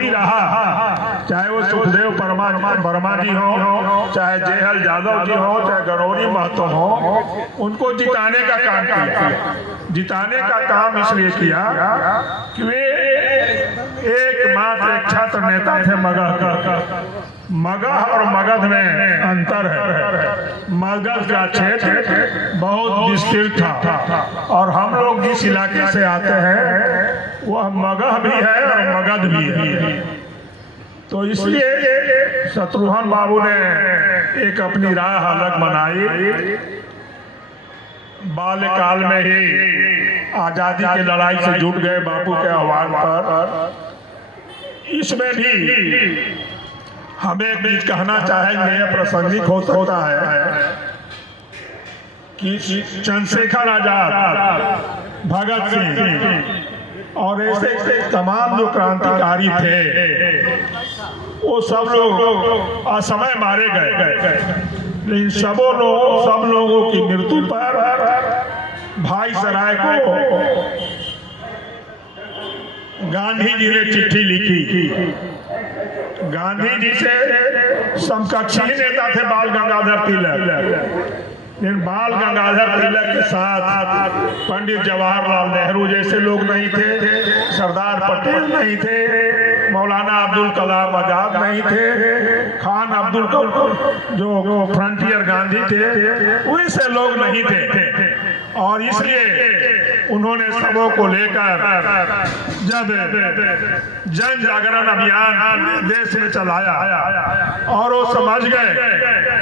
रहा, चाहे वो सुखदेव वर्मा जी हो, चाहे जेहल यादव जी हो, चाहे गनौरी महतो हो, उनको जिताने का काम किया। जिताने का काम इसलिए किया कि वे एकमात्र एक छात्र नेता थे मगध और मगध में अंतर है। मगध का क्षेत्र बहुत विस्तृत था और हम लोग जिस इलाके से आते हैं वह मगध भी है और मगध भी है। तो इसलिए शत्रुघ्न बाबू ने एक अपनी राह अलग बनाई। बाल्यकाल में ही आजादी की लड़ाई से जुट गए बापू के आह्वान पर। इसमें भी हमें एक चीज कहना चाहेंगे, प्रासंगिक हो सकता है कि चंद्रशेखर आजाद, भगत सिंह और ऐसे तमाम जो क्रांतिकारी थे वो सब लोग असमय मारे गए। लेकिन सब लोगों की मृत्यु पर भाई सराय को गांधी जी ने चिट्ठी लिखी। गांधी जी से समकक्षी नेता थे बाल गंगाधर तिलक, लेकिन बाल गंगाधर तिलक के साथ पंडित जवाहरलाल नेहरू जैसे लोग नहीं थे, सरदार पटेल नहीं थे, मौलाना अब्दुल कलाम आजाद नहीं थे, खान अब्दुल कलाम जो फ्रंटियर गांधी थे वैसे लोग नहीं थे। और इसलिए उन्होंने सबों को लेकर जब जन जागरण अभियान देश में चलाया और वो समझ गए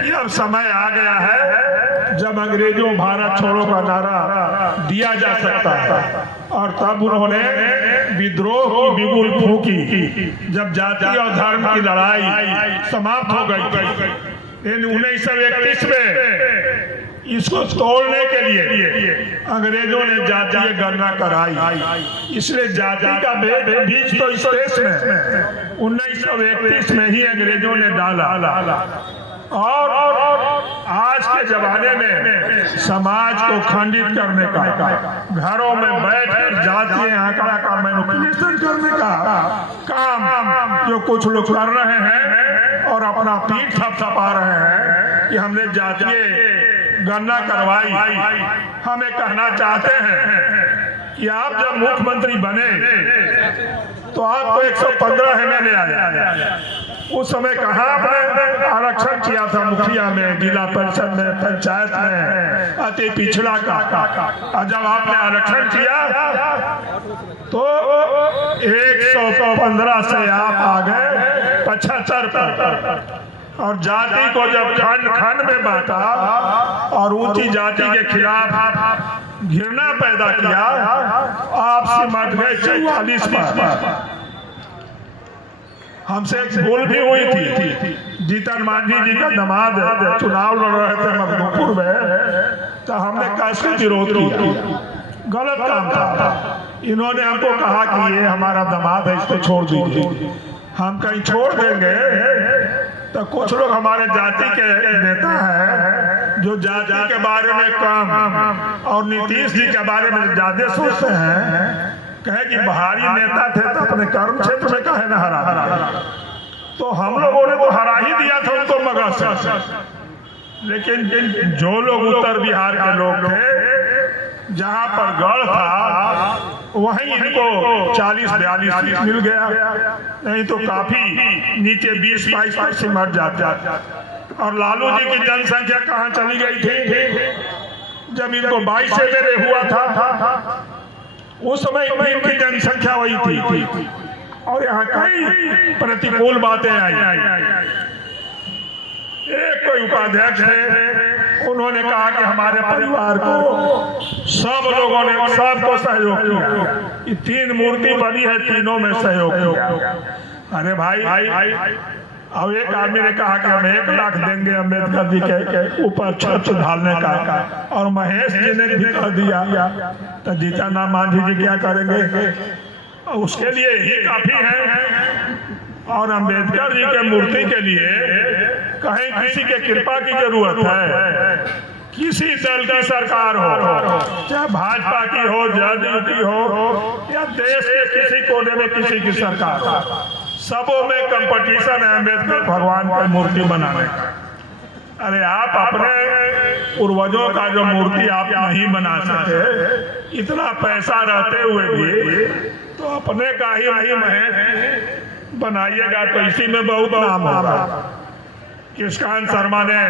कि अब समय आ गया है जब अंग्रेजों भारत छोड़ो का नारा दिया जा सकता है। और तब उन्होंने विद्रोह की बिगुल फूंकी। जब जाति और धर्म की लड़ाई समाप्त हो गई, 1931 में इसको तोड़ने के लिए अंग्रेजों ने जातीय गणना कराई। इसलिए जाति का बीज तो इस देश में 1931 में ही अंग्रेजों ने डाला। और आज के जमाने में समाज को खंडित करने का, घरों में बैठकर जातीय आंकड़ा का मैनिपुलेशन करने का काम जो कुछ लोग कर रहे हैं और अपना पीठ थपथपा रहे हैं कि हमने जातीय गणना करवाई। हमें कहना चाहते हैं कि आप जब मुख्यमंत्री बने तो आपको 115 MLA आया। उस समय कहाँ आपने आरक्षण किया था? मुखिया में, जिला परिषद में, पंचायत में, अति पिछड़ा का। और जब आपने आरक्षण किया तो 115 से आप आ गए 75 पर। और जाति को जब खंड खंड में बांटा और ऊंची जाति के खिलाफ घृणा पैदा किया, आप सिमट गए 44 पर। हमसे एक भूल भी हुई थी। जीतन मांझी जी का दामाद चुनाव लड़ रहे थे मधुपुर में, तो हमने कैसे विरोध किया। गलत काम था। इन्होंने हमको कहा कि ये हमारा दामाद है, इसको छोड़ दीजिए। हम कहीं छोड़ देंगे तो कुछ लोग हमारे जाति के नेता हैं जो जाति के बारे में कम और नीतीश जी के बारे में ज्यादा सोचते हैं, कहे कि बाहरी नेता थे तो अपने कर्म क्षेत्र में कहे न हरा। तो हम लोगों ने तो हरा ही दिया था उनको मगध से। लेकिन जो लोग उत्तर बिहार के लोग थे, जहाँ पर गढ़ था वहीं इनको 40-42 सीट मिल गया, नहीं तो काफी नीचे 20-22 पर सिमट जाता। और लालू जी की जनसंख्या कहाँ चली गई थी? जब इनको 22 MLA हुआ था उस समय इनकी जनसंख्या वही थी। और यहाँ कई प्रतिकूल बातें आई। एक कोई उपाध्यक्ष है, उन्होंने कहा कि हमारे परिवार को सब लोगों ने सबको सहयोग किया। 3 मूर्ति बनी है, तीनों में सहयोग किया। अरे भाई, अब एक आदमी ने कहा कि हम 1 लाख देंगे अम्बेडकर जी के ऊपर छत ढालने का, और महेश जी ने भी कह दिया, तो जीतन राम मांझी जी क्या करेंगे? उसके लिए ही काफी है। और अम्बेडकर जी के मूर्ति के लिए कहीं किसी के कृपा की जरूरत है? किसी दल की सरकार हो, चाहे भाजपा की हो, जदयू की हो, या देश के किसी कोने में किसी की सरकार हो, सबों में कंपटीशन है अम्बेडकर भगवान की मूर्ति बनाने का। अरे आप अपने पूर्वजों का जो मूर्ति आप नहीं बना सके, इतना पैसा रहते हुए भी, तो अपने का ही महेश बनाइएगा तो इसी में बहुत नाम होगा। किसकान शर्मा ने